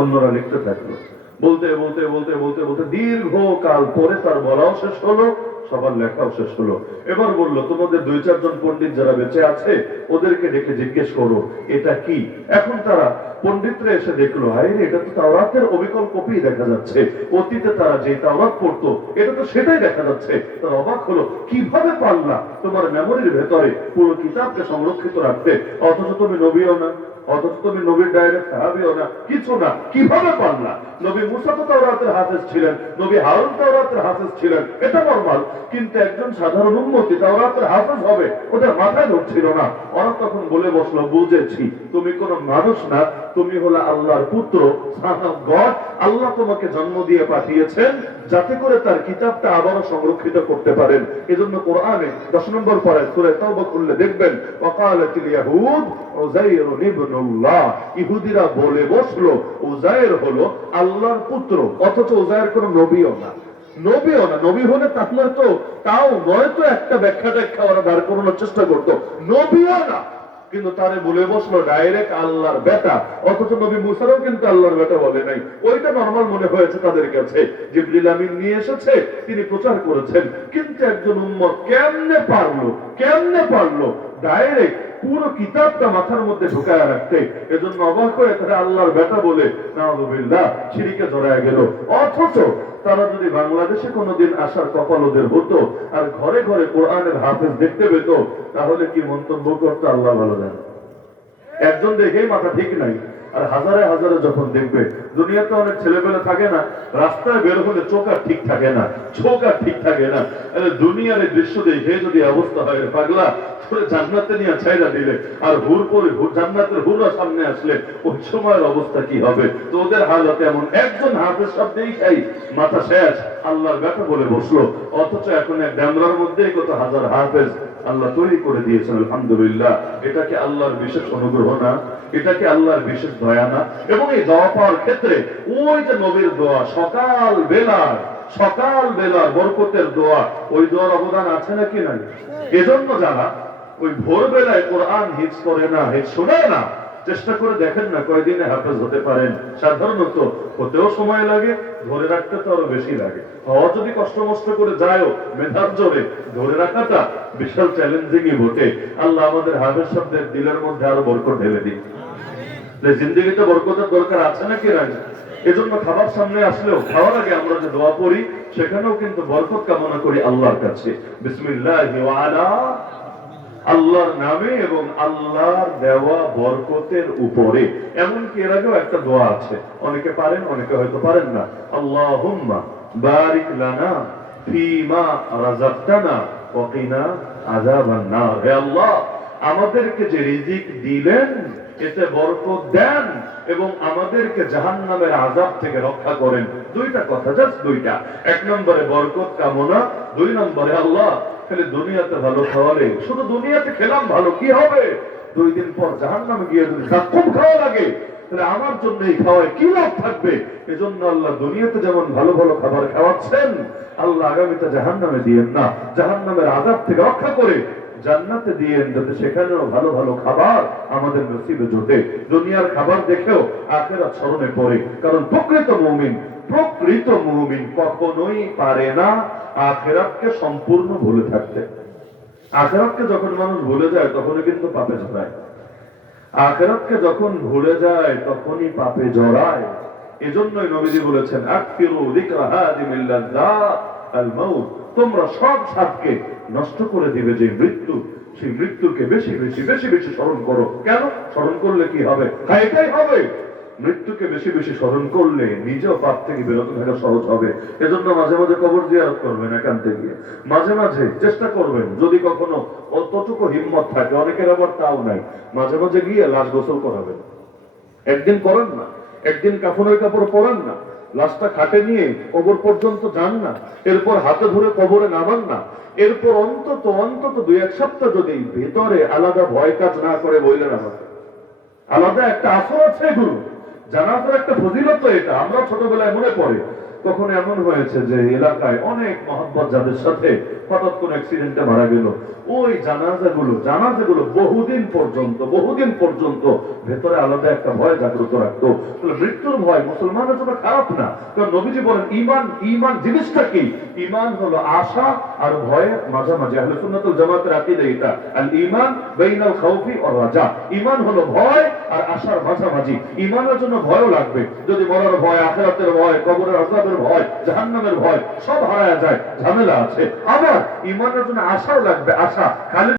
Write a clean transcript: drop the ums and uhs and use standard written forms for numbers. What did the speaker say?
অন্যরা লিখতে থাকলো। বলতে বলতে বলতে বলতে বলতে দীর্ঘকাল পরে তার বলাও শেষ হলো, সবার লেখাও শেষ হলো। এবার বললো, তোমাদের 2-4 জন পণ্ডিত যারা বেঁচে আছে ওদেরকে ডেকে জিজ্ঞেস করো এটা কি। এখন তারা পণ্ডিতরা এসে দেখলো, হায় রে, এটা তো তাওরাতের অবিকল কপি দেখা যাচ্ছে। অতীতে তারা যে তাওরাত পড়তো এটা তো সেটাই দেখা যাচ্ছে। তার অবাক হলো, কিভাবে পারলা তোমার মেমোরির ভেতরে পুরো কিতাবকে সংরক্ষিত রাখতে, অথচ তুমি নবীও না, অথচ তুমি নবীর ডাইরেক্ট সাহাবীও না, কিছু না, কিভাবে পারলা? নবী মুসা তো তাওরাতের হাফেজ ছিলেন, নবী হারুন তাওরাতের হাফেজ ছিলেন, এটা নরমাল। কিন্তু একজন সাধারণ উম্মতি তাওরাতের হাফেজ হবে, ওদের মাথায় ধরছিল না। ওরা তখন বলে বসলো, বুঝেছি, তুমি কোনো মানুষ না, তুমি হলো আল্লাহর পুত্র, সন অফ গড। আল্লাহ তোমাকে জন্ম দিয়ে পাঠিয়েছেন যাতে করে তার কিতাবটা আবারও সংরক্ষিত করতে পারেন। এজন্য কোরআনে 10 নম্বর পারায় সূরা তাওবা খুললে দেখবেন, ওয়াকালাতিল ইয়াহুদ উযাইর ইবনুল্লাহ, ইহুদিরা বলে বসলো উযাইর হলো আল্লাহর পুত্র, অথচ উযাইর কোন নবীও না, নবীও না। নবী হলে তাহলে তো তাও নয়তো একটা ব্যাখ্যা ওরা বার করানোর চেষ্টা করতো, নবীও না। কিন্তু তারে বলে বসলো ডাইরেক্ট আল্লাহর বেটা, অথচ নবী মুসারও কিন্তু আল্লাহর বেটা বলে নাই। ওইটা নরমাল মনে হয়েছে তাদের কাছে। জিবরিল আমিন নিয়ে এসেছে, তিনি প্রচার করেছেন। কিন্তু একজন উম্মত কেমনে পারলো ডাইরেক্ট পুরো কিতাবটা মাথার মধ্যে ঢুকায় রাখতে। এজন্য অবাক হয়ে তারা আল্লাহর বেটা বলে নাউযুবিল্লাহ শিরকে জড়ায় গেল। অথচ তারা যদি বাংলাদেশে কোনোদিন আসার কপাল ওদের হতো আর ঘরে ঘরে কোরআনের হাফেজ দেখতে পেত, তাহলে কি মন্তব্য করতো আল্লাহ ভালো জানে। একজন দেখেই মাথা ঠিক নাই, আর হাজারে হাজারে যখন দেখবে। দুনিয়াতে অনেক ছেলেপেলে থাকে না, রাস্তায় বের হলে চোখ আর ঠিক থাকে না। দুনিয়ার এই দৃশ্য দেখে যদি অবস্থা হয়, পাগলা জান্নাতে নিয়ে ছাইরা দিলে আর জান্নাতের হুররা সামনে আসলে ওই সময়ের অবস্থা কি হবে? তো ওদের হালত এমন। একজন হাফেজ শব্দেই খাই মাথা শেষ, আল্লাহর ব্যাটা বলে বসলো। অথচ এখন এক ড্যামরার মধ্যে কত হাজার হাফেজ আল্লাহ তৈরি করে দিয়েছেন, আলহামদুলিল্লাহ। এটা কি আল্লাহর বিশেষ অনুগ্রহ না? এটা কি আল্লাহর বিশেষ দয়া না? এবং এই দোয়া পাওয়ার ক্ষেত্রে ওই যে নবীর দোয়া, সকাল বেলার বরকতের দোয়া, ওই দোয়ার অবদান আছে নাকি নাই? এজন্য যারা ওই ভোরবেলায় কোরআন হিফজ করে না, হিফজ শোনে না, চেষ্টা করে দেখেন না কয়দিনে হাফেজ হতে পারেন। সাধারণত হতেও সময় লাগে, ধরে রাখতে তো আরো বেশি লাগে। হওয়া যদি কষ্ট মষ্ট করে যায়ও মেধার জোরে, ধরে রাখাটা বিশাল চ্যালেঞ্জিংই বটে। আল্লাহ আমাদের হাফেজ শব্দের দিলের মধ্যে আরো বরকত ঢেলে দিন। জিন্দেগিতে বরকতের দরকার আছে নাকি নাই? এজন্য খাবার সামনে আসলেও খাওয়ার আগে আমরা যে দোয়া পড়ি, সেখানেও কিন্তু বরকত কামনা করি আল্লাহর কাছে। বিসমিল্লাহি ওয়া আলা, আল্লাহর নামে এবং আল্লাহর দেওয়া বরকতের উপরে। এমনকি এর আগেও একটা দোয়া আছে, অনেকে পারেন অনেকে হয়তো পারেন না। আল্লাহুম্মা বারিক লানা ফীমা রাযাকতানা ওয়া কিনা আযাবান নার। হে আল্লাহ, আমাদেরকে যে রিজিক দিলেন এতে বরকত দেন এবং আমাদেরকে জাহান্নামের আযাব থেকে রক্ষা করেন। দুইটা কথা, জাস্ট দুইটা। 1 নম্বরে বরকত কামনা, 2 নম্বরে আল্লাহ খালি দুনিয়াতে ভালো খাওয়ালে, শুধু দুনিয়াতে খেলাম ভালো কি হবে? 2 দিন পর জাহান্নামে গিয়ে যদি খুব খাওয়া লাগে, তাহলে আমার জন্য এই খাওয়ায় কি লাভ থাকবে? এজন্য আল্লাহ দুনিয়াতে যেমন ভালো ভালো খাবার খাওয়াচ্ছেন, আল্লাহ আগামীতে জাহান্নামে দিয়েন না, জাহান্নামের আযাব থেকে রক্ষা করে জান্নাতে দিয়েন, যাতে সেখানেও ভালো ভালো খাবার আমাদের নসিবে জোটে। দুনিয়ার খাবার দেখেও আখিরাত স্মরণে পড়ে। কারণ প্রকৃত মুমিন কখনোই পারে না আখিরাতকে সম্পূর্ণ ভুলে থাকতে। আখিরাতকে যখন মানুষ ভুলে যায় তখনই কিন্তু পাপে জড়ায়। আখিরাতকে যখন ভুলে যায় তখনই পাপে জড়ায়। এজন্যই নবীজি বলেছেন, আকফিরু যিকরা হাদিমিল লাযযাত আল মাউত, তোমরা সব স্বাদকে নষ্ট করে দিবে যে মৃত্যু, সেই মৃত্যুকে বেশি বেশি স্মরণ করো। কেন স্মরণ করলে কি হবে? এটাই হবে, মৃত্যুকে বেশি বেশি স্মরণ করলে নিজেও পাপ থেকে বিরত থাকা সহজ হবে। এজন্য মাঝে মাঝে কবর জিয়ারত করবেন, একান্তে গিয়ে মাঝে মাঝে চেষ্টা করবেন, যদি কখনো অতটুকু হিম্মত থাকে, অনেকের আবার তাও নাই, মাঝে মাঝে গিয়ে লাশ গোসল করাবেন। একদিন করেন না, একদিন কাফনের কাপড় পরেন না, লাশটা খাটে নিয়ে কবর পর্যন্ত যান না, এরপর হাতে ধরে কবরে নামান না, এরপর অন্তত 2-1 সপ্তাহ যদি ভেতরে আলাদা ভয় কাজ না করে বললেন, আমাকে আলাদা একটা আসর আছে গুরু, জানাজার একটা ফজিলত। এটা আমরা ছোটবেলায় মনে পড়ে, কখনো এমন হয়েছে যে এলাকায় অনেক মহব্বত যাদের সাথে হঠাৎ কোন অ্যাক্সিডেন্টে মারা গেল, ওই জানাজাগুলো বহুদিন পর্যন্ত ভেতরে আলাদা একটা ভয় জাগ্রত রাখতো। মৃত্যুর ভয় মুসলমানের জন্য খারাপ না, কারণ নবীজি বলেন ঈমান জিনিসটা কি? ঈমান হলো আশা আর ভয়ের মাঝামাঝি। আহলে সুন্নাত ওয়াল জামাতের আকীদা এটা, আল ঈমান বাইনাল খাউফি ওয়ার রাজা। ঈমান হলো ভয় আর আশার মাঝামাঝি। ঈমানের জন্য ভয়ও লাগবে, যদি মরার ভয়, আখিরাতের ভয়, কবরের আযাবের ভয়, জাহান্নামের ভয় সব হারায়া যায়, ঝামেলা আছে। আবার ঈমানের জন্য আশাও লাগবে, আশা খালি